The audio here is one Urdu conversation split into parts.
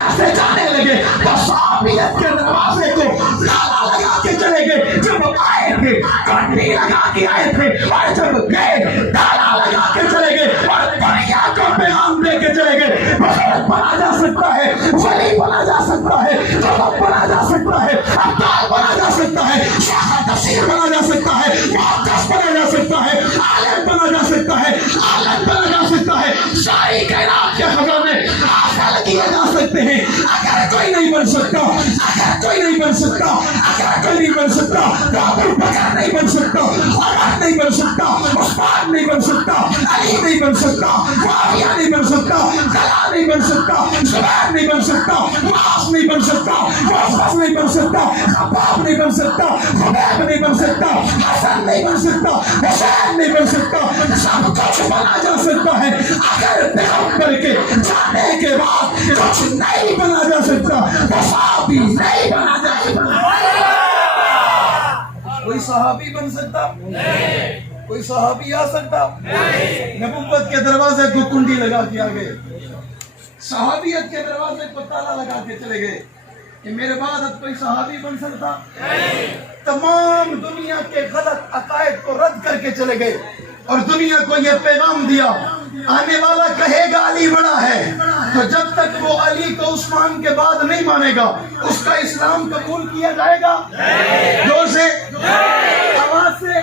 سے جانے لگے وہ صحابیت کے دروازے کو تالا لگا کے چلے گئے. جب آئے تھے کنڈی لگا کے آئے تھے اور جب گئے تالا لگا کے چلے گئے اور دنیا کو پیغام دے کے چلے گئے. بزرگ بنا جا سکتا ہے, ولی بنا جا سکتا ہے, جواب بنا جا سکتا ہے, ابدال بنا جا سکتا ہے, شاہ نصیر بنا جا سکتا ہے, محدث بنا جا سکتا ہے, عالم بنا جا سکتا ہے, عالم بنا جا سکتا ہے. ساری کائنات کے خزانے حاصل کیے جا سکتے ہیں. اگر کوئی نہیں بن سکتا, اگر کوئی نہیں بن سکتا, اگر کوئی نہیں بن سکتا, ابو بکر نہیں بن سکتا, عمر نہیں بن سکتا, عثمان نہیں بن سکتا, علی نہیں بن سکتا, معاویہ نہیں بن سکتا, طلحہ نہیں بن سکتا, زبیر نہیں بن سکتا, معاذ نہیں بن سکتا, معاذ نہیں بن سکتا, خباب نہیں بن سکتا, خبیب نہیں بن سکتا, حسن نہیں بن سکتا, حسین نہیں بن سکتا. سب کچھ بنا جا سکتا ہے. اگر پیغمبر کے جانے کے بعد کچھ نہیں بنا جا سکتا, وہ صحابی نہیں بنا جا سکتا. کوئی صحابی بن سکتا؟ کوئی صحابی آ سکتا؟ نبوت کے دروازے کو کنڈی لگا کے آ گئے, صحابیت کے دروازے کو تالا لگا کے چلے گئے کہ میرے بعد اب کوئی صحابی بن سکتا؟ تمام دنیا کے غلط عقائد کو رد کر کے چلے گئے اور دنیا کو یہ پیغام دیا, آنے والا کہے گا علی بڑا ہے, تو جب تک وہ علی کو عثمان کے بعد نہیں مانے گا اس کا اسلام قبول کیا جائے گا؟ زور سے, آواز سے.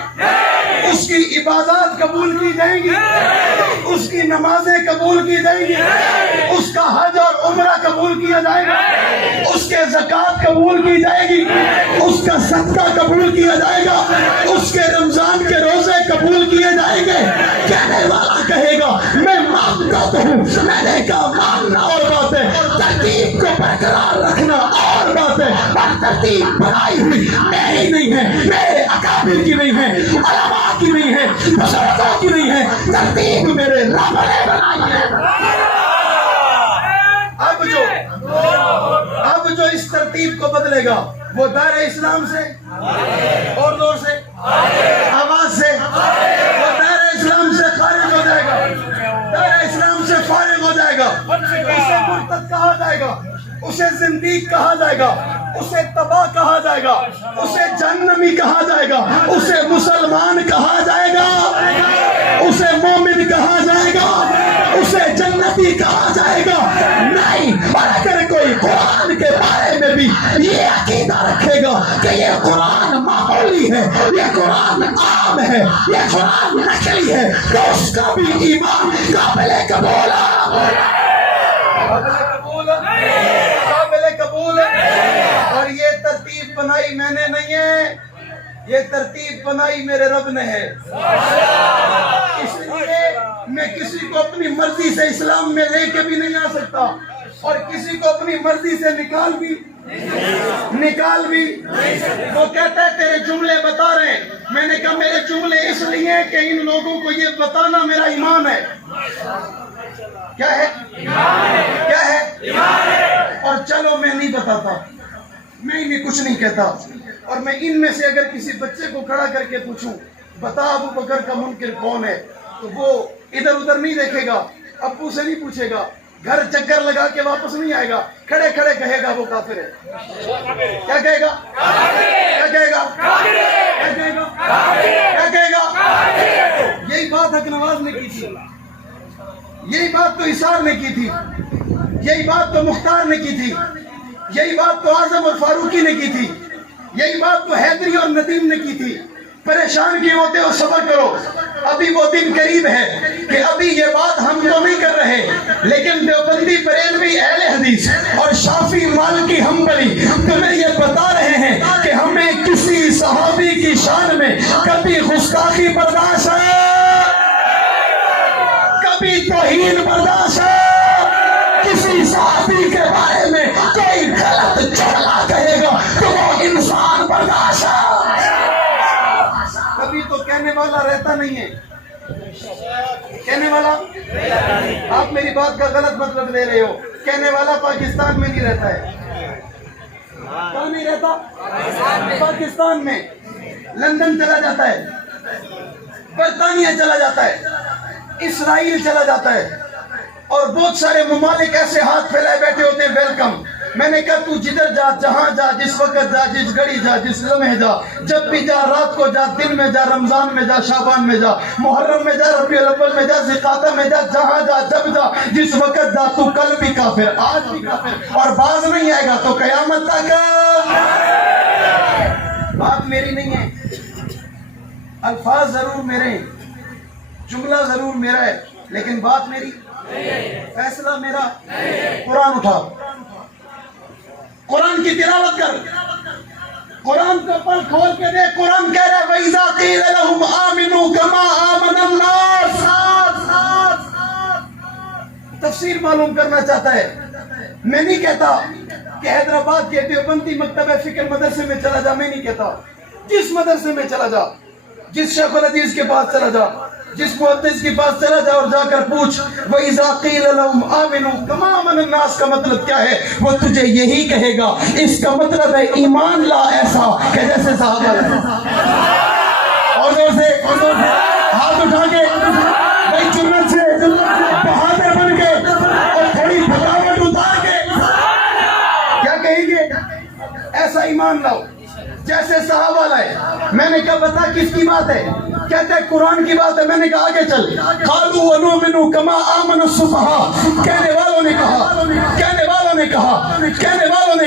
اس کی عبادات قبول کی جائیں گی, اس کی نمازیں قبول کی جائیں گی, اس کا حج اور عمرہ قبول کیا جائے گا, اس کے زکوٰۃ قبول کی جائے گی, اس کا صدقہ قبول کیا جائے گا, اس کے رمضان کے روزے قبول کیے جائیں گے. کہنے والا کہے گا میں مانتا تو ہوں, میں نے کہا ماننا اور بات ہے, ترتیب کو برقرار رکھنا اور بات ہے. پر ترتیب بنائی ہوئی میری نہیں ہے, میرے اکابر کی نہیں ہے, علماء کی نہیں ہے, بزرگوں کی نہیں ہے, ترتیب میرے رب نے بنائی ہے. اب جو اس ترتیب کو بدلے گا وہ دائرہ اسلام سے اور دور سے, آواز سے, وہ دائرہ اسلام سے خارج ہو جائے گا, دائرہ اسلام سے فارغ ہو جائے گا. اسے مرتد کہا جائے گا, اسے زندیق کہا جائے گا, اسے تباہ کہا جائے گا, اسے جہنمی کہا جائے گا, اسے مسلمان کہا جائے گا, اسے مومن کہا جائے گا, اسے جنتی کہا جائے گا. نہیں, اور اگر کوئی قرآن کے بارے میں بھی یہ عقیدہ رکھے گا کہ یہ قرآن معمولی ہے, یہ قرآن عام ہے, یہ قرآن نقلی ہے, تو اس کا بھی ایمان قابل قبول قبول ہے. اور یہ ترتیب بنائی میں نے نہیں ہے, یہ ترتیب بنائی میرے رب نے ہے. اس لیے میں کسی کو اپنی مرضی سے اسلام میں لے کے بھی نہیں آ سکتا اور کسی کو اپنی مرضی سے نکال بھی. وہ کہتا ہے تیرے جملے بتا رہے ہیں, میں نے کہا میرے جملے اس لیے کہ ان لوگوں کو یہ بتانا میرا ایمان ہے. کیا ہے؟ کیا ہے؟ اور چلو میں نہیں بتاتا, میں انہیں کچھ نہیں کہتا, اور میں ان میں سے اگر کسی بچے کو کھڑا کر کے پوچھوں بتا ابو بکر کا منکر کون ہے, تو وہ ادھر ادھر نہیں دیکھے گا, ابو سے نہیں پوچھے گا, گھر چکر لگا کے واپس نہیں آئے گا, کھڑے کھڑے کہے گا وہ کافر ہے. کیا کہے گا؟ کیا کہے گا؟ کیا کہے گا؟ کیا کہے گا؟ یہی بات حق نواز نے کی تھی, یہی بات تو اسار نے کی تھی, یہی بات تو مختار نے کی تھی, یہی بات تو اعظم اور فاروقی نے کی تھی, یہی بات تو حیدری اور ندیم نے کی تھی. پریشان کیوں ہوتے ہو؟ صبر کرو, ابھی وہ دن قریب ہے کہ ابھی یہ بات ہم تو نہیں کر رہے, لیکن دیوبندی بریلوی اہل حدیث اور شافعی مالکی حنبلی تمہیں یہ بتا رہے ہیں کہ ہمیں کسی صحابی کی شان میں کبھی گستاخی برداشت ہے, کبھی توہین برداشت ہے, کسی صحابی کے بارے میں کوئی غلط جملہ کہے گا تو وہ انسان برداشت ہے. کبھی تو کہنے والا رہتا نہیں ہے, کہنے والا, آپ میری بات کا غلط مطلب لے رہے ہو, کہنے والا پاکستان میں نہیں رہتا ہے. کہاں نہیں رہتا؟ پاکستان میں. لندن چلا جاتا ہے, برطانیہ چلا جاتا ہے, اسرائیل چلا جاتا ہے, اور بہت سارے ممالک ایسے ہاتھ پھیلائے بیٹھے ہوتے ہیں ویلکم. میں نے کہا تو جدھر جا، جہاں جا، جس وقت جا، جس گھڑی جا، جس لمحے جا، جب بھی جا، رات کو جا، دن میں جا، رمضان میں جا، شعبان میں جا، محرم میں جا، ربیع الاول میں جا، ذوالقعدہ میں جا، جہاں جا، جب جا، جس وقت جا، تو کل بھی کافر، آج بھی کافر، اور باز نہیں آئے گا تو قیامت تک. بات میری نہیں ہے، الفاظ ضرور میرے ہیں، جملہ ضرور میرا ہے، لیکن بات میری، فیصلہ میرا. قرآن اٹھا، قرآن کی تلاوت کر، قرآن کو پڑھ، کھول کے دے. قرآن کہہ رہا ہے وَإِذَا قِيلَ لَهُمْ آمِنُوا كَمَا آمَنَ النَّاسُ. تفسیر معلوم کرنا چاہتا ہے. میں نہیں کہتا کہ حیدرآباد کے دیوبندی مکتبہ فکر مدرسے میں چلا جا، میں نہیں کہتا. جس مدرسے میں چلا جا، جس شیخ الحدیث کے پاس چلا جا، جس محدث کے پاس چلا جا اور جا کر پوچھ وَإِذَا قِيلَ لَهُمْ آمِنُوا كَمَا آمَنَ النَّاسُ کا مطلب کیا ہے، وہ تجھے یہی کہے گا. اس کا مطلب ہے ایمان لا ایسا کہ جیسے صحابہ لائے. اور زور سے ہاتھ اٹھا کے بھائی جنت سے بہادر بن کے اور تھوڑی تھکاوٹ اتار کے کیا کہیں گے؟ ایسا ایمان لاؤ جیسے صحابہ لائے. میں نے کہا بتا کس کی بات ہے؟ کہتے ہیں قرآن کی بات ہے. میں نے کہا آگے چل. قالوا ونؤمن كما آمن السفهاء. کہنے والوں نے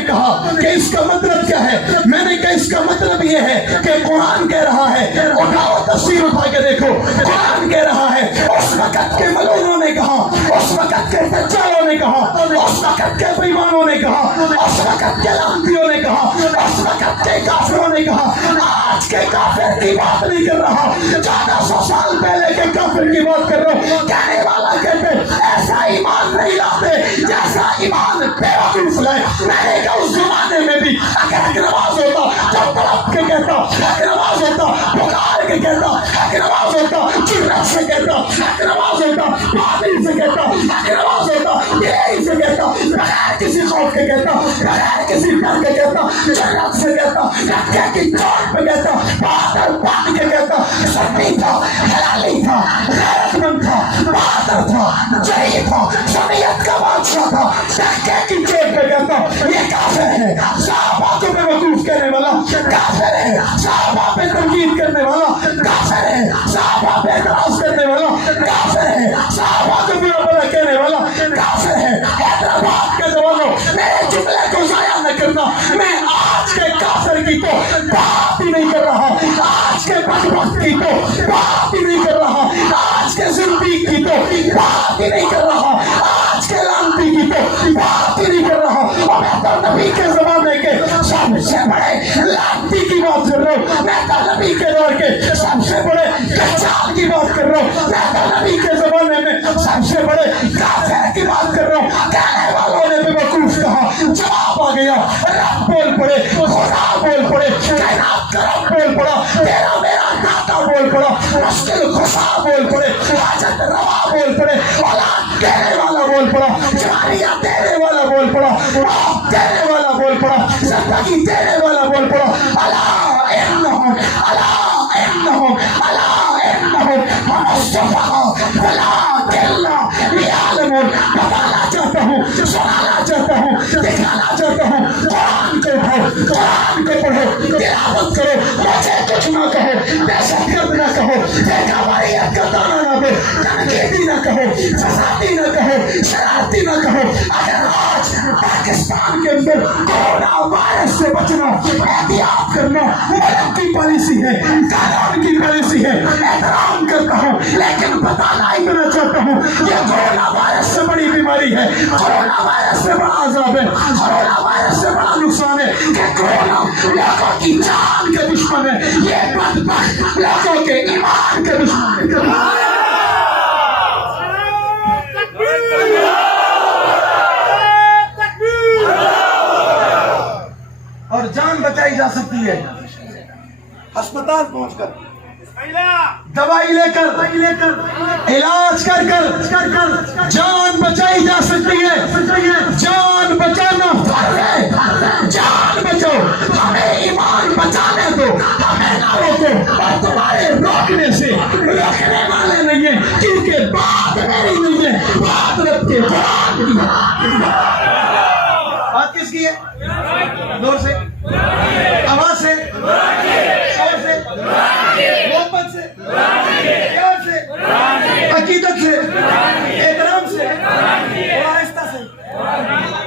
کہا کہ اس کا مطلب کیا ہے؟ میں نے کہا اس کا مطلب یہ ہے کہ قرآن کہہ رہا ہے، اٹھاؤ تفسیر اٹھا کے دیکھو، قرآن کہہ رہا ہے اس وقت کے ملعونوں نے کہا، اس وقت کے دجالوں نے کہا، اس وقت کے بیمانوں نے کہا، اس وقت کے لعنتیوں نے کہا، اس وقت کے کافروں نے کہا. آج کے کافر کی بات نہیں کر رہا، 1400 سال پہلے کے کافر کی بات کر رہا ہوں. کہنے والا کہتے ایسا ایمان نہیں لاتے جیسا ایمان بیوقوف لائے. میں نے کہا اس زمانے میں بھی اگر ایک نماز ہوتا جو تڑپ کے کہتا، ایک نماز ہوتا پکار کے کہتا، ایک نماز ہوتا جرت سے کہتا، ایک نماز ہوتا باطل سے کہتا، ایک نماز ہوتا بے سے کہتا، بغیر کسی خوف کے کہتا، بغیر کسی ڈر کے کہتا، جرت سے کہتا، رکھے کی چوٹ پہ کہتا، بہادر بن کے کہتا. سنی تھا، حلالی تھا، غیرت مند تھا، بہادر تھا، جری تھا، سنیت کا بادشاہ تھا. رکھے کی چوٹ پہ کہتا یہ کافر ہے. صحابہ کو بے وقوف کہنے والا کافر ہے، صحابہ پہ تنقید کرنے والا کافر ہے، صحابہ پہ اعتراض کرنے والا کافر ہے، صحابہ کو برا بھلا کہنے والا کافر ہے. حیدرآباد کے جوانوں میرے جملے کو ضائع نہ کرنا. میں آج کے کافر کی تو بات ہی نہیں کر رہا، آج کے بدبخت کی تو بات ہی نہیں کر رہا، آج کے زندگی کی تو بات ہی نہیں کر رہا، آج کے لعنتی کی تو بات ہی نہیں کر رہا. اور میں تو نبی کے زمانے کے سب سے بڑے لعنتی کی بات کر رہا ہوں. میں تو نبی کے دور کے سب سے بڑے دجال کی بات کر رہا ہوں. میں تو نبی کے زمانے میں سب سے بڑے کافر کی بات کر رہا ہوں. کہنے والوں نے بے وقوف کہا، جواب آ گیا. رب بول پڑے، خدا بول پڑے، کائنات کا رب بول پڑا، تیرا میرا داتا بول پڑا، مشکل خدا بول پڑے، حاجت روا بول پڑے، اولاد دینے والا بول پڑا، جواریاں دینے والا بول پڑا، موت دینے والا بول پڑا، زندگی دینے والا بول پڑا. بتانا چاہتا ہوں، سنانا چاہتا ہوں، دکھانا چاہتا ہوں. قرآن کو اٹھاؤ، قرآن کو پڑھو، تلاوت کرو. مجھے کچھ نہ کہو، دہشت گرد نہ کہو، بیگانیت کا دانہ نہ دو، تنقیدی نہ کہو، فسادی نہ کہو، شرارتی نہ کہو. اگر آج پاکستان کے اندر کورونا وائرس سے بچنا، احتیاط کرنا ملک کی پالیسی ہے، قانون کی پالیسی ہے، احترام کرتا ہوں، لیکن بتانا اتنا چاہتا ہوں یہ کورونا وائرس سے بڑی بیماری ہے، کورونا وائرس سے بڑا عذاب ہے، کورونا وائرس سے بڑا نقصان ہے کہ کورونا لوگوں کی جان کے دشمن ہے، یہ بدبخت لوگوں کے ایمان کے دشمن ہے. اور جان بچائی جا سکتی ہے ہسپتال پہنچ کر، دوائی لے کر، علاج کر کر جان بچائی جا سکتی ہے. جان بچانا فرض ہے، جان بچاؤ. ہمیں ایمان بچانے دو، ہمیں نہ روکو. اور تمہارے روکنے سے روکنے والے نہیں ہیں، کیونکہ بات میری نہیں ہے، بات رب کی کے بات کس کی ہے؟ زور سے، آواز سے، شور سے، محبت سے، پیار سے، عقیدت سے، احترام سے، تھوڑا آہستہ سے،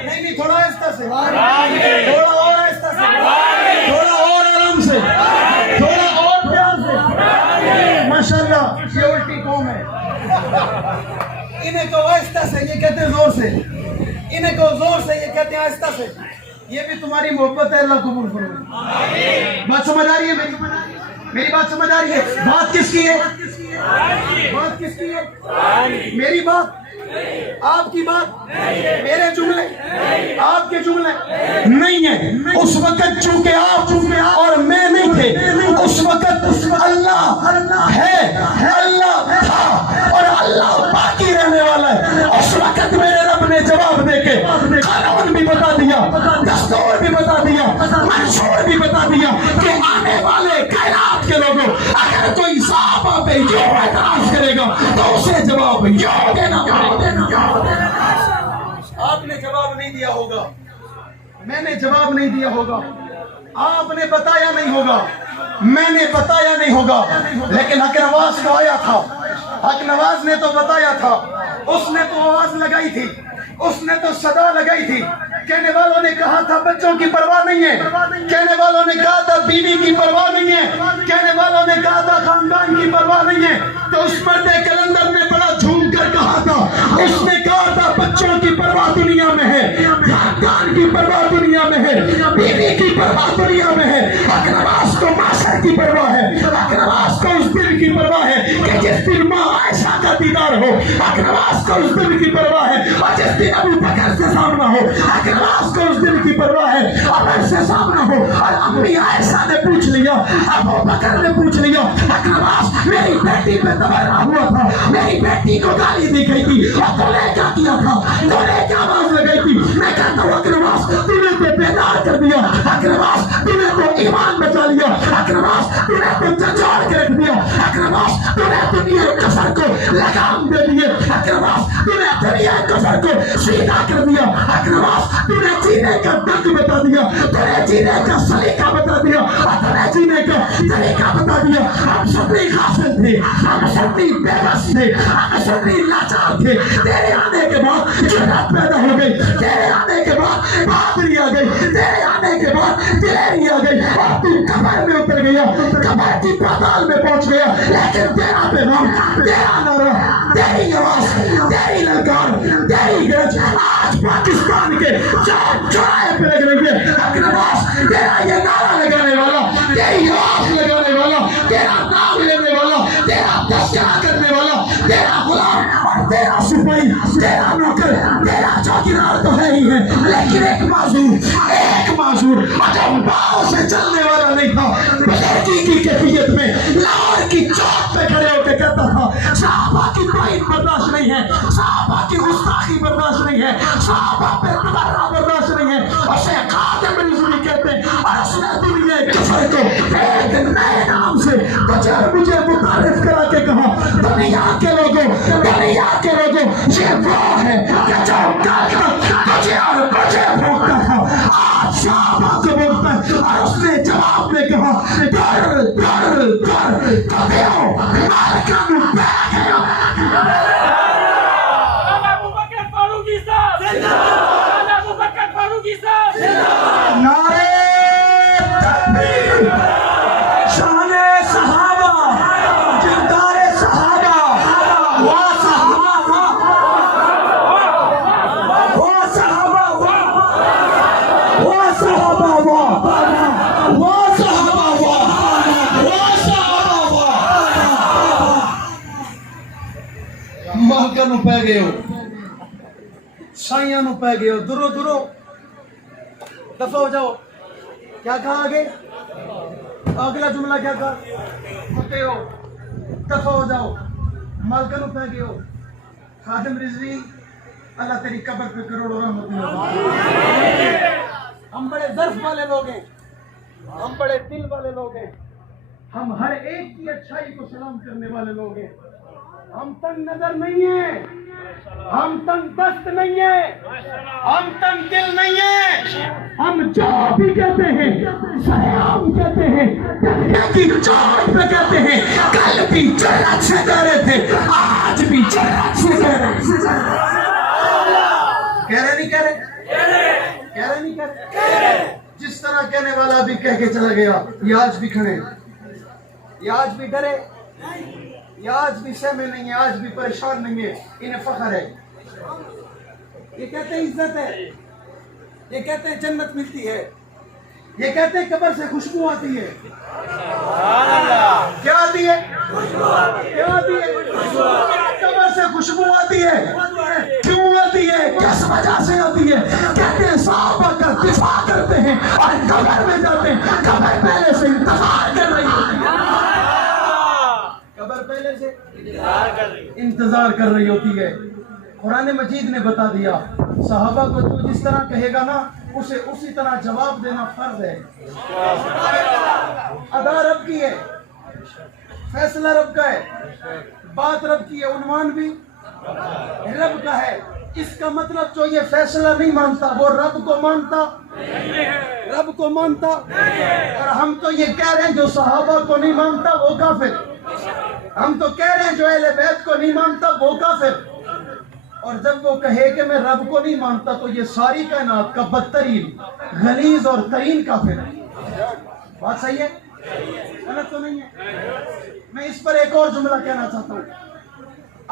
نہیں تھوڑا آہستہ سے، تھوڑا اور آہستہ سے، تھوڑا اور آرام سے، تھوڑا اور پیار سے. ماشاءاللہ یہ الٹی قوم ہے. انہیں کو آہستہ سے یہ کہتے ہیں زور سے، انہیں کو زور سے یہ کہتے ہیں آہستہ سے. یہ بھی تمہاری محبت ہے، اللہ قبول فرمائے. بات سمجھ آ رہی ہے میری بات سمجھ آ رہی ہے؟ بات کس کی ہے؟ بات کس کی ہے؟ میری بات، آپ کی بات، میرے جملے، آپ کے جملے نہیں ہیں. اس وقت چونکہ آپ اور میں نہیں تھے، اس وقت اللہ ہے، اللہ تھا اور اللہ باقی رہنے والا ہے. اس وقت میرے رب نے جواب دے کے قانون بھی بتا دیا، دستور بھی بتا دیا، منشور بھی بتا دیا کہ آنے والے کائنات کے لوگوں اگر کوئی صحابہ پہ یوں اعتراض کرے گا تو اسے جواب یوں دینا پڑے گا. آپ نے جواب نہیں دیا ہوگا، میں نے جواب نہیں دیا ہوگا، آپ نے بتایا نہیں ہوگا، میں نے بتایا نہیں ہوگا، لیکن حق نواز تو آیا تھا، حق نواز نے تو بتایا تھا. اس نے تو آواز لگائی تھی، اس نے تو صدا لگائی تھی. کہنے والوں نے کہا تھا بچوں کی پرواہ نہیں ہے، کہنے والوں نے کہا تھا بیوی کی پرواہ نہیں ہے، کہنے والوں نے کہا تھا خاندان کی پرواہ نہیں ہے. تو اس مرد کلندر نے بڑا جھوم کر کہا تھا، اس نے کہا تھا بچوں کی پرواہ دنیا میں ہے، خاندان کی پرواہ دنیا میں ہے، بیوی کی پرواہ دنیا میں ہے. حق نواز کو معاشر کی پرواہ ہے، حق نواز کو اس دل کی پرواہ ہے کہ جس دن ماں عائشہ کا دیدار ہو. حق نواز کو اس دل کی پرواہ ہے اور جس دن ابو بکر سے سامنا ہو. حق نواز کو اس دل کی پرواہ ہے عمر سے سامنا ہو. اور امی عائشہ نے پوچھ لیا، ابو بکر نے پوچھ لیا، حق نواز میری بیٹی پہ تبرہ ہوا تھا، میری بیٹی کو گالی دی گئی تھی اور تو نے کیا کیا تھا، تو نے کیا آواز لگائی تھی؟ میں کہتا ہوں حق نواز تو نے تو بیدار کر دیا، حق نواز تو نے تو ایمان بچا لیا، حق نواز تو نے تو جھنجھوڑ کے رکھ دیا، حق نواز تو نے دنیا کفر کو لگام دے دیے، حق نواز تو نے دنیا کفر کو سیدھا کر دیا، حق نواز تو نے جینے کا ڈنگ بتا دیا، تو نے جینے کا سلیقہ بتا دیا، اور تو نے جینے کا طریقہ بتا دیا. ہم سب بھی غافل تھے، ہم سب بھی بے بس تھے، ہم سب بھی لاچار تھے. تیرے آنے کے بعد جرات پیدا ہو گئی، تیرے آنے کے بعد بہادری آ گئی، تیرے آنے کے بعد دلیری آ گئی اور تو قبر میں اتر گیا، قبر کی پاتال میں پہنچ گیا. لیکن تیرا پیغام، تیرا نعرہ، تیری آواز، تیری للکار، تیری گرج آج پاکستان کے چار چوراہے پہ لگ رہی ہے. حق نواز تیرا یہ نعرہ لگانے والا، تیری آواز لگانے والا، تیرا نام لینے والا، تیرا تذکرہ کرنے والا، تیرا غلام اور تیرا سپاہی، تیرا نوکر، تیرا چوکیدار تو ہے ہی ہے، لیکن ایک معذور جو باہوں سے چلنے والا نہیں تھا، بغیرتی کی کیفیت میں لاہور کی چوک پہ کھڑے ہو کے کہتا تھا صحابہ کی توہین برداشت نہیں ہے، صحابہ کی گستاخی برداشت نہیں ہے، صحابہ پہ تبرہ برداشت نہیں ہے. اسے خاتم رسول کہتے ہیں اور اس نے دنیا کفر کو ایک نئے نام سے مجھے متعارف کرا کے کہا، دنیا کے لوگوں یہ وہ ہے کہ جو تجھے اور مجھے بھوکتا تھا آج صحابہ کو بھوکتا ہے. اور اس نے جواب میں کہا در کبھی ہو مالکہ میں بیٹھ گیا. نعرے تکبیر، شان صحابہ، جلدار صحابہ، وا صحابہ، وا صحابہ، وا صحابہ، وا صحابہ، وا صحابہ. مہکا نو پہ گئے ہو، شائیاں نو پہ گئے ہو، درو دفع ہو جاؤ. کیا کہا آگے؟ اگلا جملہ کیا کہا؟ کتے ہو، دفع ہو جاؤ، مالکہ نو پہ گئے ہو. خادم رضوی اللہ تیری قبر پہ کروڑوں رحمت اللہ. ہم بڑے ظرف والے لوگ ہیں، ہم بڑے دل والے لوگ ہیں، ہم ہر ایک کی اچھائی کو سلام کرنے والے لوگ ہیں. ہم تنگ نظر نہیں ہیں, ہم تنگ دست نہیں ہیں, ہم تنگ دل نہیں ہیں. ہم جو بھی کہتے ہیں سلام کہتے ہیں, دنیا کی چوٹ پہ کہتے ہیں. کل بھی جرأت سے کہہ رہے تھے, آج بھی جرأت سے کہہ رہے ہیں. کہہ رہے نہیں کہہ رہے, کہہ رہے نہیں کہہ رہے. جس طرح کہنے والا بھی کہہ کے چلا گیا, یہ آج بھی کھڑے, یہ آج بھی ڈرے, یہ آج بھی سہمے نہیں ہے, آج بھی پریشان نہیں ہے. انہیں فخر ہے, یہ کہتے ہیں عزت ہے, یہ کہتے ہیں جنت ملتی ہے, یہ کہتے ہیں قبر سے خوشبو آتی ہے. کیا آتی ہے, کیا آتی ہے؟ قبر سے خوشبو آتی ہے. کیوں آتی ہے, کس وجہ سے آتی ہے؟ کہتے ہیں صحابہ کا دفاع کرتے ہیں اور قبر میں جاتے ہیں, قبر پہلے سے انتظار کر رہی ہوتی ہے. قبر پہلے سے انتظار کر رہی ہوتی ہے. قرآن مجید نے بتا دیا, صحابہ کو تو جس طرح کہے گا نا اسے اسی طرح جواب دینا فرض ہے. ادا رب کی ہے, فیصلہ رب کا ہے, بات رب کی ہے, عنوان بھی رب کا ہے. اس کا مطلب جو یہ فیصلہ نہیں مانتا وہ رب کو مانتا, رب کو مانتا. اور ہم تو یہ کہہ رہے ہیں جو صحابہ کو نہیں مانتا وہ کافر. ہم تو کہہ رہے ہیں جو اہل بیت کو نہیں مانتا وہ کافر. اور جب وہ کہے کہ میں رب کو نہیں مانتا تو یہ ساری کائنات کا بدترین, غلیظ اور ترین کافر ہے. بات صحیح ہے, غلط تو نہیں ہے؟ میں اس پر ایک اور جملہ کہنا چاہتا ہوں.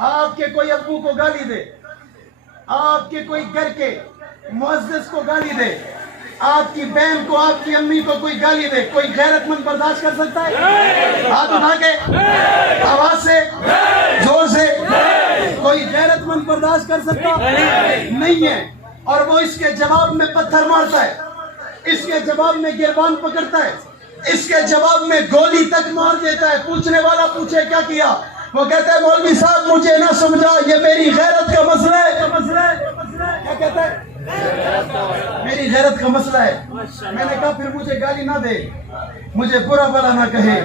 آپ کے کوئی ابو کو گالی دے, آپ کے کوئی گھر کے معزز کو گالی دے, آپ کی بہن کو, آپ کی امی کو کوئی گالی دے, کوئی غیرت مند برداشت کر سکتا ہے؟ ہاتھ اٹھا کے, آواز سے, زور سے. کوئی غیرت مند برداشت کر سکتا نہیں ہے. اور وہ اس کے جواب میں پتھر مارتا ہے, اس کے جواب میں گریبان پکڑتا ہے, اس کے جواب میں گولی تک مار دیتا ہے. پوچھنے والا پوچھے کیا کیا, وہ کہتا ہے مولوی صاحب مجھے نہ سمجھا, یہ میری غیرت کا مسئلہ ہے. کیا کہتا ہے؟ میری غیرت کا مسئلہ ہے. میں نے کہا پھر مجھے گالی نہ دے, مجھے برا بلا نہ کہے,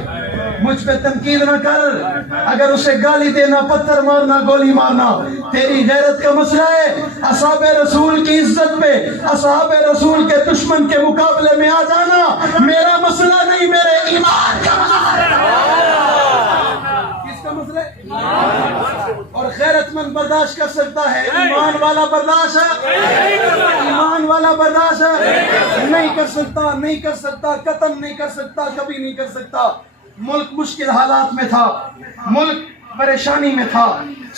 مجھ پہ تنقید نہ کر. اگر اسے گالی دینا, پتھر مارنا, گولی مارنا تیری غیرت کا مسئلہ ہے. اصحاب رسول کی عزت پہ, اصحاب رسول کے دشمن کے مقابلے میں آ جانا میرا مسئلہ نہیں, میرے ایمان کا مسئلہ ہے. کس کا مسئلہ ہے؟ اور غیرت مند برداشت کر سکتا ہے, ایمان والا برداشت ہے, ایمان والا برداشت ہے نہیں کر سکتا, نہیں کر سکتا, قتل نہیں کر سکتا, کبھی نہیں کر سکتا. ملک مشکل حالات میں تھا, ملک پریشانی میں تھا,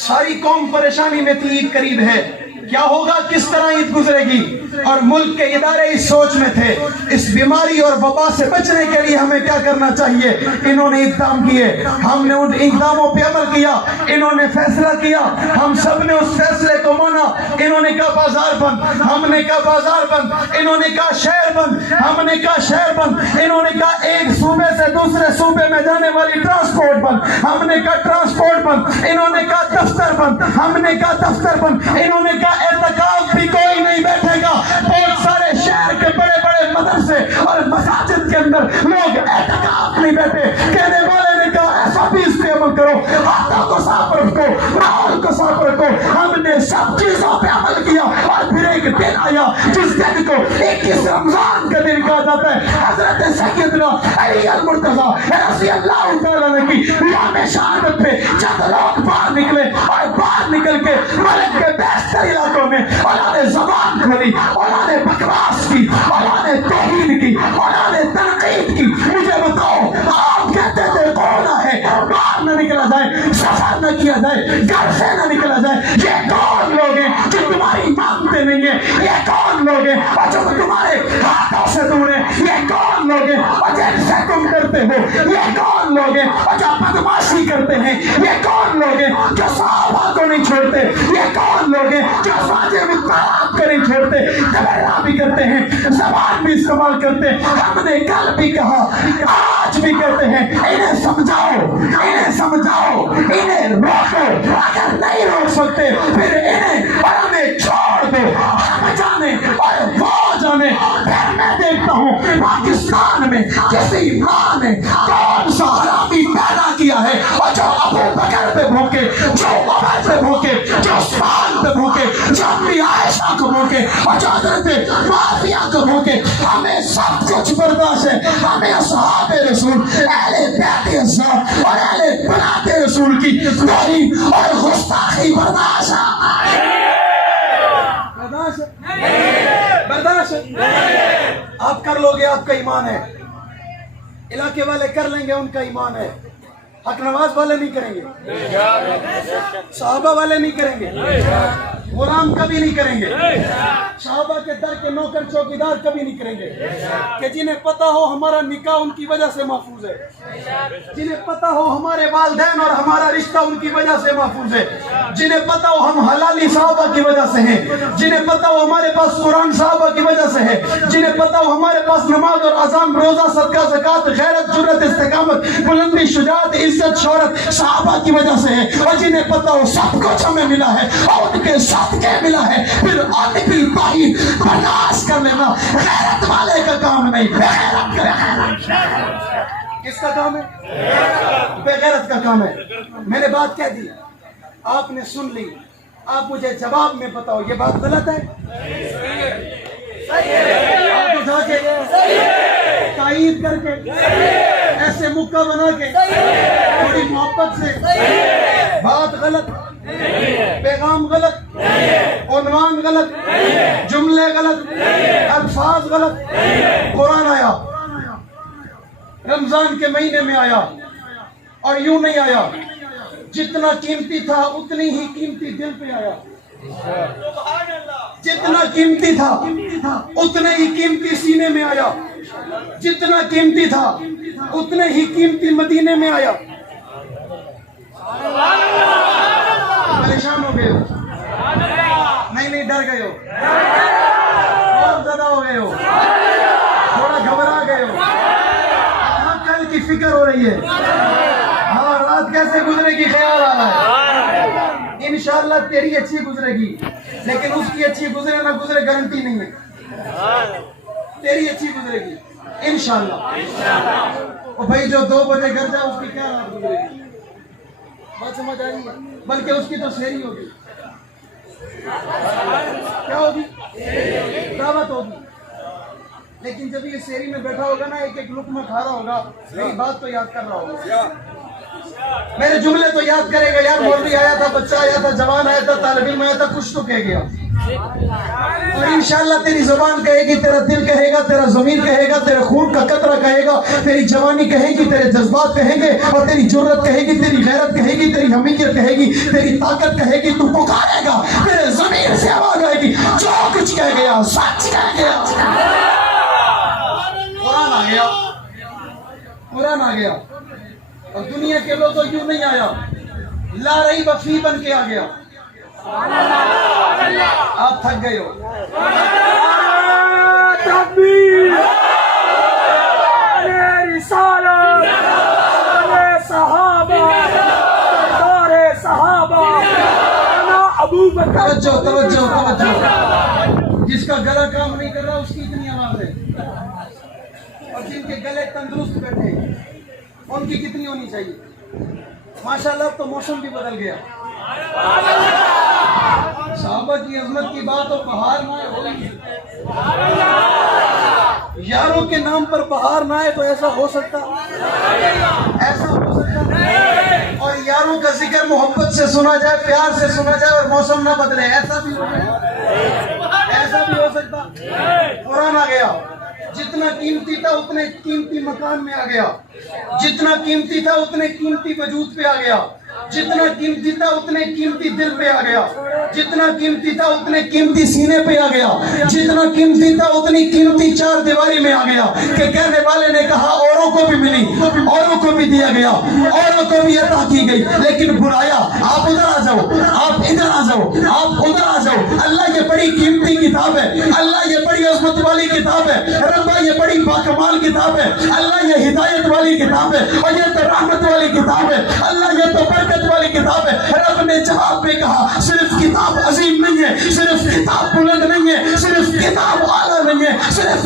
ساری قوم پریشانی میں تھی. عید قریب ہے, کیا ہوگا, کس طرح عید گزرے گی, اور ملک کے ادارے اس سوچ میں تھے اس بیماری اور وبا سے بچنے کے لیے ہمیں کیا کرنا چاہیے. انہوں نے اقدام کیے, ہم نے ان اقداموں پہ عمل کیا, انہوں نے فیصلہ کیا, ہم سب نے اس فیصلے کو مانا. انہوں نے کہا بازار بند, ہم نے کہا بازار بند. انہوں نے کہا شہر بند, ہم نے کہا شہر بند. انہوں نے کہا ایک صوبے سے دوسرے صوبے میں جانے والی ٹرانسپورٹ بند, ہم نے کہا ٹرانسپورٹ بند. انہوں نے کہا دفتر بند, ہم نے کہا دفتر بند. انہوں نے کہا اعتکاف بھی کوئی نہیں بیٹھے گا. بہت سارے شہر کے بڑے بڑے مدرسے اور مساجد کے اندر لوگ اعتکاف نہیں بیٹھے. کہنے والے نے کہا ایسا بھی اس پہ عمل کرو, ہاتھوں کو صاف رکھو, ماحول کو صاف رکھو. ہم نے سب چیزوں پہ عمل کیا, اور پھر ایک دن آیا جس دن کو 21 رمضان کا دن کہا جاتا ہے. حضرت سیدنا علی المرتضی رضی اللہ تعالیٰ عنہ کی یوم شہادت پہ جب لوگ باہر نکلے, اور باہر نکل کے ملک کے بیشتر علاقوں میں انہوں نے زبان کھولی, انہوں نے بکواس کی, انہوں نے توہین کی, انہوں نے تنقید کی. مجھے بتاؤ, آپ کہتے تھے کورونا ہے, باہر نہ نکلا جائے, سفر نہ کیا جائے, گھر سے نہ نکلا جائے. یہ کون لوگ ہیں جو تمہاری مانتے نہیں ہیں؟ یہ کون لوگ ہیں اور جو تمہارے ہاتھوں سے دور ہیں؟ یہ کون لوگ ہیں اور جن سے تم ڈرتے ہو؟ یہ کون لوگ ہیں اور جو بدماشی کرتے ہیں؟ یہ کون لوگ ہیں جو صحابہ کو نہیں چھوڑتے؟ یہ کون لوگ ہیں جو واجب اطاعت کو نہیں چھوڑتے؟ تبرع بھی کرتے ہیں, زبان بھی استعمال کرتے ہیں. ہم نے کل بھی کہا, آج بھی کہتے ہیں, انہیں سمجھاؤ, انہیں سمجھاؤ, انہیں روکو. اگر نہیں روک سکتے پھر انہیں اور ہمیں چھوڑ دو, ہم جانے اور وہ جانے. پھر میں دیکھتا ہوں پاکستان میں کسی ماں نے کون سا حرامی پیدا کیا ہے اور جو ابو بکر پہ بھوکے، جو عمر پہ بھوکے، جو عثمان پہ بھوکے، جو امی عائشہ کو بھوکے اور جو حضرت معاویہ کو بھوکے. ہمیں سب کچھ برداشت ہے. ہمیں اصحاب رسول، اہل بیت الزام اور اہل بیت رسول کی توہین اور گستاخی برداشت ہے. برداشت آپ کر لو گے، آپ کا ایمان ہے. علاقے والے کر لیں گے، ان کا ایمان ہے. حق نواز والے نہیں کریں گے، صحابہ والے نہیں کریں گے، غلام کبھی نہیں کریں گے، صحابہ کے در کے نوکر چوکیدار کبھی نہیں کریں گے. کہ جنہیں پتا ہو ہمارا نکاح ان کی وجہ سے محفوظ ہے، جنہیں پتا ہو ہمارے والدین اور ہمارا رشتہ ان کی وجہ سے محفوظ ہے، جنہیں پتا ہو ہم حلالی صحابہ کی وجہ سے ہیں، جنہیں پتا ہو ہمارے پاس قرآن صحابہ کی وجہ سے ہے، جنہیں پتا ہو ہمارے پاس نماز اور اذان، روزہ، صدقہ، زکات، غیرت، جرأت، استقامت، بلندی، شجاعت، عزت، شہرت صحابہ کی وجہ سے ہے، اور جنہیں پتا ہو سب کچھ ہمیں ملا ہے اور ان کے صدقے ملا ہے، پھر ان کی توہین برداشت کر لینا غیرت والے کا کام نہیں. غیرت کس کا کام ہے؟ بے غیرت کا کام ہے. میں نے بات کہہ دی، آپ نے سن لی، آپ مجھے جواب میں بتاؤ یہ بات غلط ہے؟ آپ اٹھا کے تائید کر کے ایسے مکہ بنا کے تھوڑی محبت سے بات غلط، پیغام غلط، عنوان غلط، جملے غلط، الفاظ غلط. قرآن آیا رمضان کے مہینے میں آیا اور یوں نہیں آیا، جتنا قیمتی تھا اتنی ہی قیمتی دل پہ آیا. جتنا قیمتی تھا اتنے ہی قیمتی سینے میں آیا، جتنا قیمتی تھا اتنے ہی قیمتی مدینے میں آیا. پریشان ہو گئے ہو؟ نہیں ڈر گئے ہو، بہت زیادہ ہو گئے ہو، تھوڑا گھبرا گئے ہو. ہاں کل کی فکر ہو رہی ہے، ہاں رات کیسے گزرے گی خیال آ رہا ہے. انشاءاللہ تیری اچھی گزرے گی، لیکن اس کی اچھی گزرے نہ گزرے گارنٹی نہیں ہے. تیری اچھی گزرے گی انشاءاللہ. اور بھائی جو 2 بجے گھر جائے اس کی کیا رات گزرے گی؟ بات سمجھ آئی ہے؟ بلکہ اس کی تو سحری ہوگی. کیا ہوگی؟ دعوت ہوگی. لیکن جب یہ سحری میں بیٹھا ہوگا نا، ایک ایک لقمہ کھا رہا ہوگا، میری بات تو یاد کر رہا ہوگا، میرے جملے تو یاد کرے گا. یار مولوی آیا تھا، بچہ آیا تھا، جوان آیا تھا، طالب علم آیا تھا، کچھ تو کہہ گیا. اور انشاءاللہ تیری زبان کہے گی، تیرا دل کہے گا، تیرا ضمیر کہے گا، تیرے خون کا قطرہ کہے گا، تیری جوانی کہے گی، تیرے جذبات کہیں گے، اور تیری جرت کہے گی، تیری غیرت کہے گی، تیری حمیت کہے گی، تیری طاقت کہے گی. تو پکارے گا، تیرے ضمیر سے آواز آئے گی، جو کچھ کہہ گیا سچ کہہ گیا. قرآن آ گیا، قرآن آ گیا. اور دنیا کے لوگ تو یوں نہیں آیا، لا ریب فیہ بن کے آ گیا. آپ تھک گئے ہو. تکبیر، رسالت، صحابہ، سردار صحابہ، ابو بکر. توجہ. جس کا گلا کام نہیں کر رہا اس کی اتنی آواز ہے، اور جن کے گلے تندرست بیٹھے ان کی کتنی ہونی چاہیے. ماشاءاللہ اب تو موسم بھی بدل گیا. صحابہ کی عظمت کی بات ہو، بہار نہ آئے ہوگی. یاروں کے نام پر بہار نہ آئے تو ایسا ہو سکتا، ایسا ہو سکتا. اور یاروں کا ذکر محبت سے سنا جائے، پیار سے سنا جائے اور موسم نہ بدلے، ایسا بھی ہو سکتا، ایسا بھی ہو سکتا. قرآن آ گیا، جتنا قیمتی تھا اتنے قیمتی مکان میں آ گیا، جتنا قیمتی تھا اتنے قیمتی وجود پہ آ گیا، جتنا قیمتی تھا اتنے قیمتی دل پہ آ گیا، جتنا قیمتی تھا اتنے قیمتی سینے پہ آ گیا، جتنا قیمتی تھا اتنی قیمتی 4 دیواری میں آ گیا. کہ کہنے والے نے کہا اوروں کو بھی ملی، اوروں کو بھی دیا گیا، اوروں کو بھی عطا کی گئی، لیکن بلایا آپ ادھر آ جاؤ، آپ ادھر آ جاؤ، آپ ادھر آ جاؤ. اللہ یہ بڑی قیمتی کتاب ہے، اللہ یہ بڑی عظمت والی کتاب ہے، ربا یہ بڑی باکمال کتاب ہے، اللہ یہ ہدایت والی کتاب ہے، اور یہ تو رحمت والی کتاب ہے، اللہ یہ تو برکت والی کتاب ہے. رب نے جواب میں کہا صرف کتاب عظیم نہیں ہے، صرف کتاب بلند نہیں ہے، صرف کتاب اعلیٰ نہیں ہے، صرف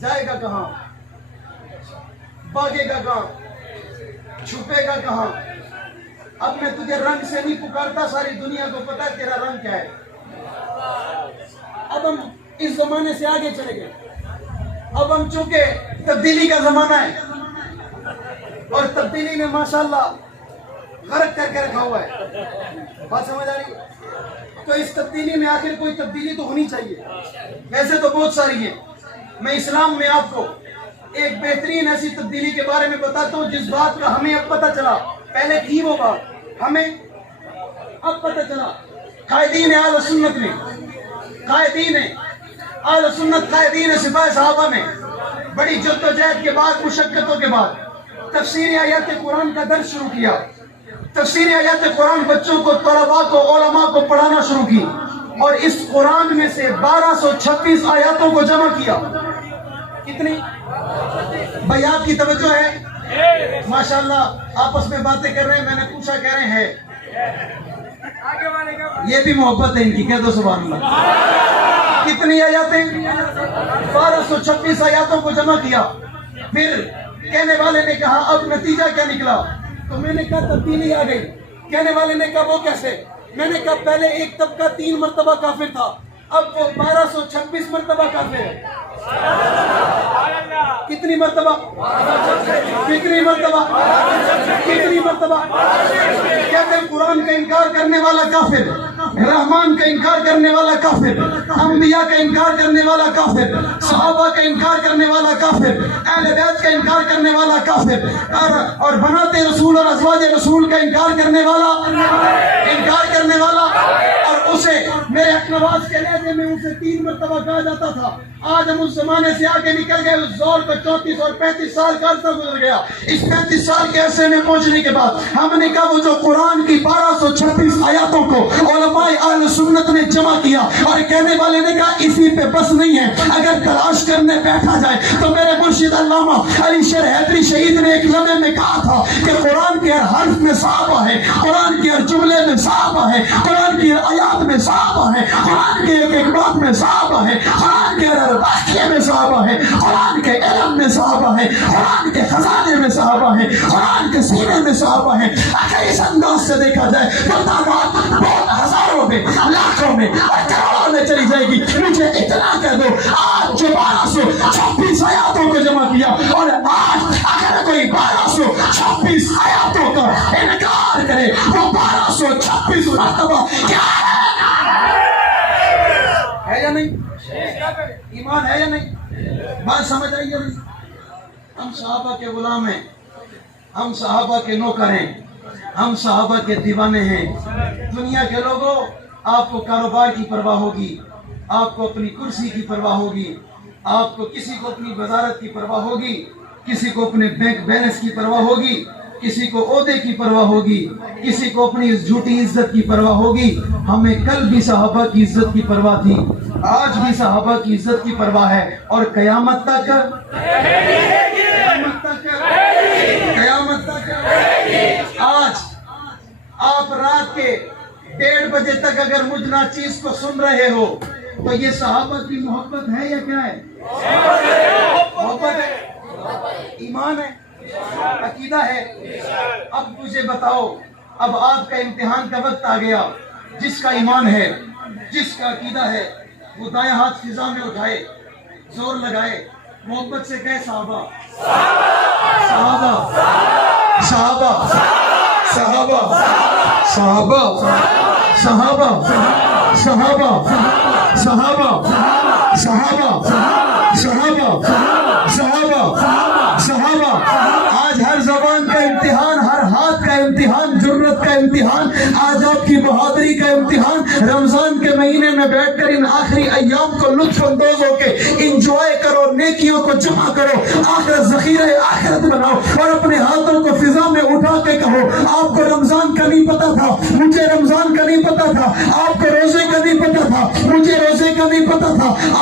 جائے گا کہاں، بھاگے گا کہاں، چھپے گا کہاں؟ اب میں تجھے رنگ سے نہیں پکارتا، ساری دنیا کو پتا ہے تیرا رنگ کیا ہے۔ اب ہم اس زمانے سے آگے چلے گئے، اب ہم چونکہ تبدیلی کا زمانہ ہے اور تبدیلی نے ماشاءاللہ غرق کر کے رکھا ہوا ہے، بات سمجھ آ رہی؟ تو اس تبدیلی میں آخر کوئی تبدیلی تو ہونی چاہیے، ویسے تو بہت ساری ہیں۔ میں اسلام میں آپ کو ایک بہترین ایسی تبدیلی کے بارے میں بتاتا ہوں جس بات کا ہمیں اب پتہ چلا، پہلے تھی وہ بات، ہمیں اب پتہ چلا۔ قائدین اہل سنت نے، قائدین اہل سنت، قائدین سپاہ صحابہ نے بڑی جدوجہد کے بعد، مشقتوں کے بعد تفسیر آیات قرآن کا درس شروع کیا۔ تفسیر آیات قرآن بچوں کو، طلباء کو، علماء کو پڑھانا شروع کی اور اس قرآن میں سے 1226 آیاتوں کو جمع کیا۔ کتنی؟ بھائی آپ کی توجہ ہے؟ ماشاءاللہ آپس میں باتیں کر رہے ہیں، میں نے پوچھا، کہہ رہے ہیں یہ بھی محبت ہے ان کی، کہہ دو سبحان اللہ۔ کتنی آیاتیں؟ 1226 آیاتوں کو جمع کیا۔ پھر کہنے والے نے کہا اب نتیجہ کیا نکلا؟ تو میں نے کہا تبدیلی آ گئی۔ کہنے والے نے کہا وہ کیسے؟ میں نے کہا پہلے ایک طبقہ 3 مرتبہ کافر تھا، اب وہ 1226 مرتبہ کافر ہے۔ کتنی مرتبہ؟ کتنی مرتبہ؟ کتنی مرتبہ؟ کہتے ہیں قرآن کا انکار کرنے والا کافر، رحمان کا انکار کرنے والا کافر، انبیاء کا انکار کرنے والا کافر، صحابہ کا انکار کرنے والا کافر، اہل بیت کا انکار کرنے والا کافر، اور بناتے رسول اور ازواج رسول کا انکار کرنے والا، اور اسے میرے حق نواز کے لہجے میں اسے 3 مرتبہ کہا جاتا تھا۔ آج ہم اس زمانے سے آگے نکل گئے، اس دور کا 34 اور 35 سال کا عرصہ گزر گیا۔ اس 35 سال کے عرصے میں پہنچنے کے بعد ہم نے کہا وہ جو قرآن کی 1226 آیاتوں کو علماء اہل سنت نے جمع کیا، اور کہنے والے نے کہا اسی پہ بس نہیں ہے، اگر تلاش کرنے بیٹھا جائے تو میرے مرشد علامہ علی شیر حیدری شہید نے ایک لمحے میں کہا تھا کہ قرآن کے ہر حرف میں صحابہ ہے، قرآن کے ہر جملے میں صحابہ ہے، قرآن کی ہر آیات میں صحابہ ہے، قرآن کے ایک بات میں صحابہ ہے، قرآن کے ہر واقعے میں صحابہ ہے، قرآن کے علم میں صحابہ ہے، قرآن کے خزانے میں صحابہ ہے، قرآن کے سینے میں صحابہ ہے۔ اگر اس انداز سے دیکھا جائے تو تعداد بہت ہزاروں میں، لاکھوں میں اور کروڑوں میں چلی جائے گی۔ مجھے اتنا کہہ دو آج جو 1226 آیاتوں کو جمع کیا، اور آج اگر کوئی 1226 آیاتوں کا انکار کرے وہ 1226 مرتبہ کیا ہے یا نہیں؟ ایمان ہے یا نہیں؟ بات سمجھ آئی ہے؟ ہم صحابہ کے غلام ہیں، ہم صحابہ کے نوکر ہیں، ہم صحابہ کے دیوانے ہیں۔ دنیا کے لوگوں آپ کو کاروبار کی پرواہ ہوگی، آپ کو اپنی کرسی کی پرواہ ہوگی، آپ کو کسی کو اپنی وزارت کی پرواہ ہوگی، کسی کو اپنے بینک بیلنس کی پرواہ ہوگی، کسی کو عہدے کی پرواہ ہوگی، کسی کو اپنی اس جھوٹی عزت کی پرواہ ہوگی۔ ہمیں کل بھی صحابہ کی عزت کی پرواہ تھی، آج بھی صحابہ کی عزت کی پرواہ ہے، اور قیامت تک آج آپ رات کے 1:30 بجے تک اگر مجھ ناچیز کو سن رہے ہو تو یہ صحابہ کی محبت ہے یا کیا ہے؟ محبت ہے، ایمان ہے، عقیدہ ہے۔ اب مجھے بتاؤ، اب آپ کا امتحان کا وقت آ گیا۔ جس کا ایمان ہے، جس کا عقیدہ ہے، وہ دائیں ہاتھ فضا میں اٹھائے، زور لگائے، محبت سے کہے صحابہ، صحابہ، صحابہ، صحابہ، صحابہ، صحابہ، صحابہ، صحابہ، صحابہ، صحابہ، صحابہ، صحابہ۔ آج ہر زبان کا امتحان، ہر ہاتھ کا امتحان، جرت کا امتحان، آج آپ کی بہادری کا امتحان۔ رمضان کے مہینے میں بیٹھ کر ان آخری ایام کو لطف اندوز ہو کے انجوائے کرو، نیکیوں کو جمع کرو، آخرت ذخیرہ آخرت بناؤ، اور اپنے ہاتھوں کو فضا میں اٹھا کے کہو آپ کو رمضان کا نہیں پتا تھا، مجھے رمضان کا نہیں پتا تھا، آپ کو روزے کا نہیں پتا تھا، مجھے روزے کا نہیں پتا تھا،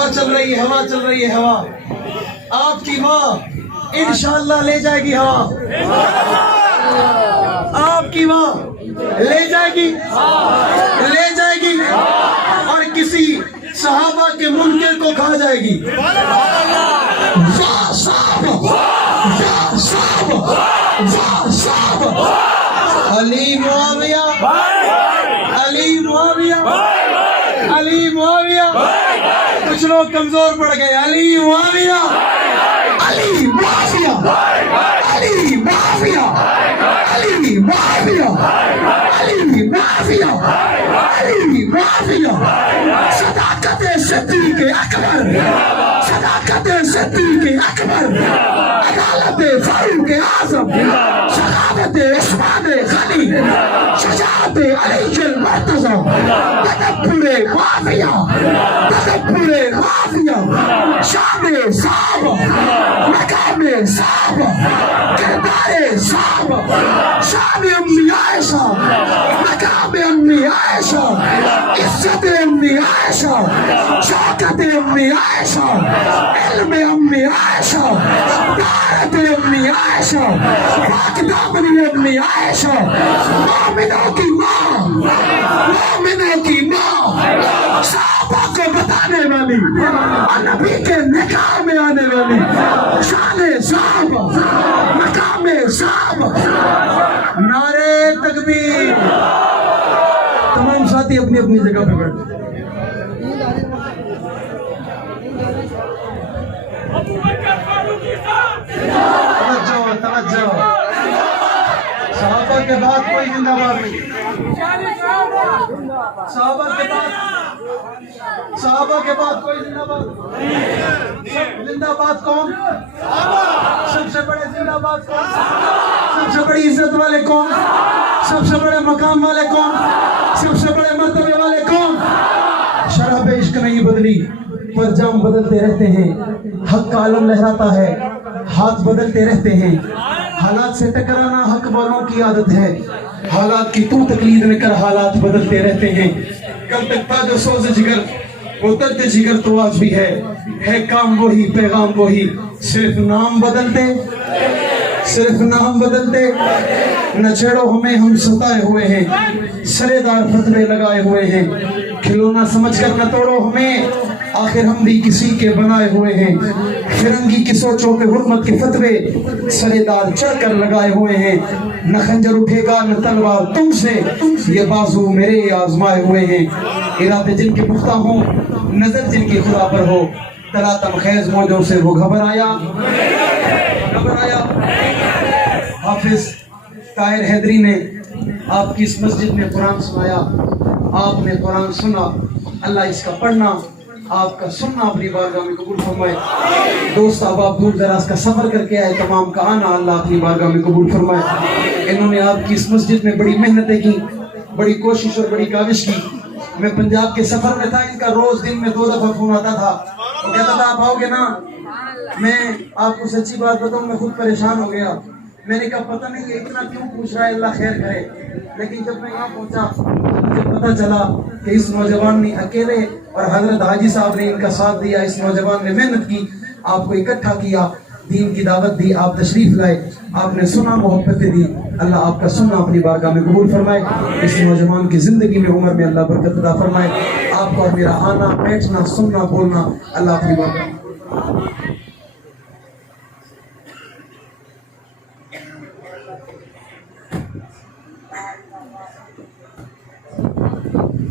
ہوا چل رہی ہے، ہوا چل رہی ہے، ہوا آپ کی ماں انشاءاللہ لے جائے گی، ہوا آپ کی ماں لے جائے گی، لے جائے گی، اور کسی صحابہ کے منکر کو کھا جائے گی۔ واہ صاحب، واہ صاحب، واہ صاحب، علی معاویہ، علی معاویہ، علی معاویہ، کچھ لوگ کمزور پڑ گئے، علی معاویہ، علی معاویہ، علی معاویہ، علی معاویہ، علی معاویہ، علی معاویہ، صداقت صدیق اکبر، صداقت صدیق اکبر، عدالت فاروق اعظم، شہادت عثمان غنی، شجاعت علی المرتضی، تدبر معاویہ، تدبر معاویہ، شان صحابہ، مقام صحابہ، کردار صحابہ، شان امی عائشہ، مقام امی عائشہ، عزت امی عائشہ، شوکت امی عائشہ، علم امی عائشہ، طاعت امی عائشہ، پاک دامنی امی عائشہ، مومنوں کی ماں، مومنوں کی ماں، صحابہ کو بتانے والی اور نبی کے نکاح میں آنے والی شان صحابہ، مقام صحابہ۔ نعرے تکبیر۔ تمام ساتھی اپنی اپنی جگہ پہ بیٹھے۔ توجہ توجہ، صحابہ کے بعد کوئی زندہ باد نہیں، صحابہ کے بعد، صحابہ کے بعد کوئی زندہ باد، زندہ باد کون؟ سب سے بڑے زندہ باد کون؟ سب سے بڑی عزت والے کون؟ سب سے بڑے مقام والے کون؟ سب سے بڑے مرتبے والے کون؟ شرح عشق نہیں بدلی، پر جام بدلتے رہتے ہیں، حق کا علم لہراتا ہے، ہاتھ بدلتے رہتے ہیں، حالات سے ٹکرانا حق والوں کی عادت ہے، حالات کی تو تقلید میں کر حالات بدلتے رہتے ہیں، کل تک تھا جو سوز جگر وہ درد جگر تو آج بھی ہے کام وہی پیغام وہی، صرف نام بدلتے، صرف نام بدلتے، نہ چھیڑو ہمیں ہم ستائے ہوئے ہیں، سرے دار فتوے لگائے ہوئے ہیں، کھلونا سمجھ کر نہ توڑو ہمیں، آخر ہم بھی کسی کے بنائے ہوئے ہیں، فرنگی کی سوچوں پہ حرمت کے فتوے سرے دار چڑھ کر لگائے ہوئے ہیں، نہ خنجر اٹھے گا نہ تلوار تم سے، یہ بازو میرے آزمائے ہوئے ہیں، ارادے جن کے پختہ ہوں نظر جن کی خدا پر ہو، تلاتم خیز موجوں سے وہ گھبر آیا۔ حافظ طاہر حیدری نے آپ کی اس مسجد میں قرآن سنایا، آپ نے قرآن سنا، اللہ اس کا پڑھنا آپ کا سننا اپنی بارگاہ میں قبول فرمائے۔ دوست احباب دور دراز کا سفر کر کے آئے، تمام کا آنا اللہ اپنی بارگاہ میں قبول فرمائے۔ انہوں نے آپ کی اس مسجد میں بڑی محنتیں کی، بڑی کوشش اور بڑی کاوش کی۔ میں پنجاب کے سفر میں تھا، ان کا روز دن میں 2 دفعہ فون آتا تھا، وہ کہتا تھا آپ آؤ گے نا؟ میں آپ کو سچی بات بتاؤں، میں خود پریشان ہو گیا، میں نے کہا پتہ نہیں یہ اتنا کیوں پوچھ رہا ہے، اللہ خیر کرے۔ لیکن جب میں یہاں پہنچا مجھے پتہ چلا کہ اس نوجوان نے اکیلے اور حضرت حاجی صاحب نے ان کا ساتھ دیا، اس نوجوان نے محنت کی، آپ کو اکٹھا کیا، دین کی دعوت دی، آپ تشریف لائے، آپ نے سنا، محبتیں دی، اللہ آپ کا سننا اپنی بارگاہ میں قبول فرمائے۔ اس نوجوان کی زندگی میں عمر میں اللہ برکت عطا فرمائے، آپ کو اور میرا آنا بیٹھنا سننا بولنا اللہ اپنی بارگاہ میں۔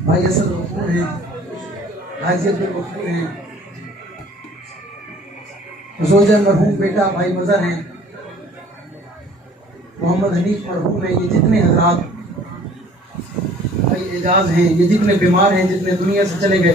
بھائی اسد غفور ہیں، حاجی عبد الغفور ہیں، زوجہ مرحوم بیٹا بھائی مظہر ہیں، محمد حنیف مرحوم ہیں، یہ جتنے حضرات بھائی اعجاز ہیں، یہ جتنے بیمار ہیں، جتنے دنیا سے چلے گئے،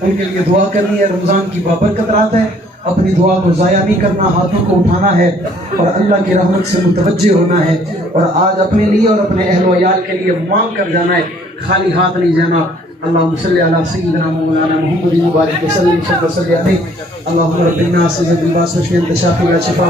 ان کے لیے دعا کرنی ہے۔ رمضان کی بابرکت رات ہے، اپنی دعا کو ضائع نہیں کرنا، ہاتھوں کو اٹھانا ہے اور اللہ کی رحمت سے متوجہ ہونا ہے، اور آج اپنے لیے اور اپنے اہل و عیال کے لیے مانگ کر جانا ہے، خالی ہاتھ نہیں جانا۔ اللہم صلی علی سیدنا مولانا محمد وبارک وسلم صلی اللہ علیہ اللہم رب الناس ذی الباس واشفی انت شافی لا شفا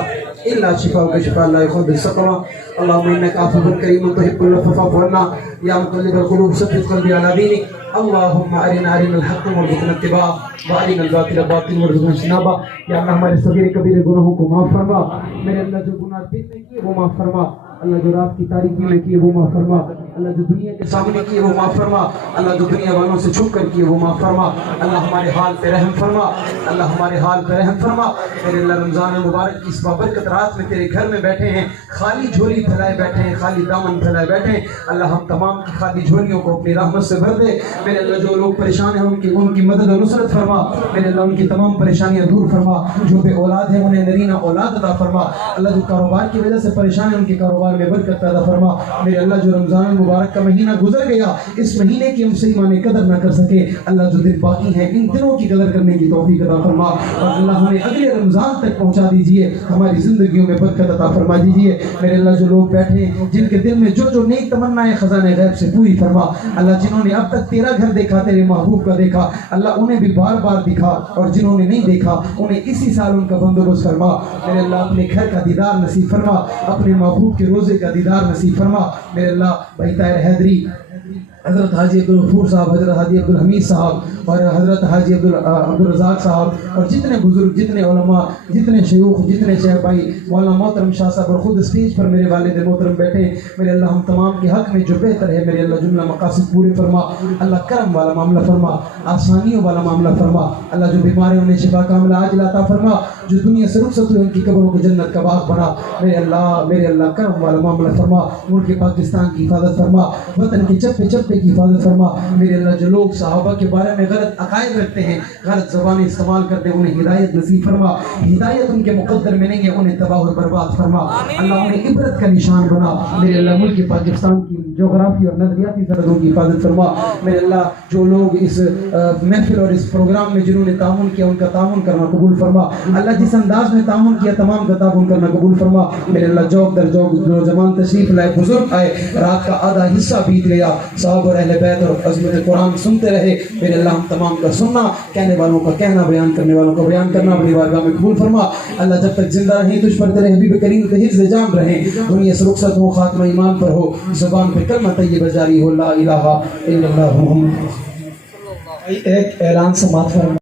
إلا شفاءك شفاء لا يغادر سقما. اللهم إنك عفو كريم تحب العفو فاعف عنا يا مقلب القلوب ثبت قلبي على دينك. اللهم أرنا الحق وارزقنا اتباعه وأرنا الباطل باطلا وارزقنا اجتنابه. یا اللہ ہمارے صغیر کبیر گناہوں کو معاف فرما. میرے اللہ جو گناہ دل میں کیے وہ معاف فرما. اللہ جو رات کی تاریکی میں کیے وہ معاف فرما. اللہ جو دنیا کے سامنے کیے وہ معاف فرما. اللہ جو دنیا والوں سے چھپ کر کیے وہ معاف فرما. اللہ ہمارے حال پہ رحم فرما. اللہ ہمارے حال پہ رحم فرما. میرے اللہ رمضان المبارک کی اس بابرکت رات میں تیرے گھر میں بیٹھے ہیں, خالی جھولی پھیلائے بیٹھے ہیں, خالی دامن پھیلائے بیٹھے ہیں. اللہ ہم تمام کی خالی جھولیوں کو اپنی رحمت سے بھر دے. میرے اللہ جو لوگ پریشان ہیں ان کی مدد و نصرت فرما. میرے اللہ ان کی تمام پریشانیاں دور فرما. جو بے اولاد ہیں انہیں نرینہ اولاد عطا فرما. اللہ جو کاروبار کی وجہ سے پریشان ہیں ان کے کاروبار میں برکت پیدا فرما. میرے اللہ جو رمضان المبارک کا مہینہ گزر گیا, اس مہینے کی ہم صحیح معنی قدر نہ کر سکے, اللہ جو دن باقی ہیں ان دنوں کی قدر کرنے کی توفیق عطا فرما. اور اللہ ہمیں اگلے رمضان تک پہنچا دیجئے, ہماری زندگیوں میں برکت عطا فرما دیجئے. میرے اللہ جو لوگ بیٹھے ہیں جن کے دل میں جو نئی تمنائیں خزانے غیب سے پوری فرما. اللہ جنہوں نے اب تک تیرا گھر دیکھا, تیرے محبوب کا دیکھا, اللہ انہیں بھی بار بار دکھا, اور جنہوں نے نہیں دیکھا انہیں اسی سال ان کا بندوبست فرما. میرے اللہ اپنے گھر کا دیدار نصیب فرما, اپنے محبوب کے روزے کا دیدار نصیب فرما. میرے اللہ بھائی طاہر حیدری, حضرت حاجی عبدالغفور صاحب, حضرت حاجی عبدالحمید صاحب اور حضرت حاجی عبدالرزاق صاحب اور جتنے بزرگ, جتنے علماء, جتنے شیوخ, جتنے شیخ بھائی, مولانا محترم شاہ صاحب اور خود اسٹیج پر میرے والد محترم بیٹھے. میرے اللہ ہم تمام کے حق میں جو بہتر ہے میرے اللہ جملہ مقاصد پورے فرما. اللہ کرم والا معاملہ فرما, آسانیوں والا معاملہ فرما. اللہ جو بیمار ہیں انہیں شفا کاملہ عاجلہ عطا فرما. جو دنیا سے رخصت ہوئے ان کی قبروں کو جنت کا باغ بنا. میرے اللہ کرم والا معاملہ فرما. ملک پاکستان کی حفاظت فرما, وطن کے چپے چپے کی حفاظت فرما. میرے اللہ جو لوگ صحابہ کے بارے میں غلط عقائد رکھتے ہیں, غلط زبانیں استعمال کرتے ہیں, انہیں ہدایت نصیب فرما. ہدایت ان کے مقدر میں نہیں ہے, انہیں تباہ و برباد فرما. اللہ انہیں عبرت کا نشان بنا. میرے اللہ ملک پاکستان کی جغرافی اور نظریاتی سرحدوں کی حفاظت فرما. میرے اللہ جو لوگ اس محفل اور اس پروگرام میں جنہوں نے تعاون کیا ان کا تعاون کرنا قبول فرما. اللہ جس انداز میں تعاون کیا تمام کا تعاون کرنا قبول فرما. میرے اللہ جوک در جوک نوجوان تشریف لائے, بزرگ آئے, رات کا آدھا حصہ بیت گیا, صاحب اور اہل بیت اور عظمت قرآن سنتے رہے. میرے اللہ ہم تمام کا سننا, کہنے والوں کا کہنا, بیان کرنے والوں کا بیان کرنا اپنی بارگاہ میں قبول فرما. اللہ جب تک زندہ رہیں تجھ پر تیرے حبیب کریم کے حفظ جام رہیں, دنیا سے رخصت ہو, خاتمہ ایمان پر ہو, زبان پہ کلمہ طیبہ جاری ہو, لا الہ الا اللہ محمد. ایک اعلان سماعت فرما.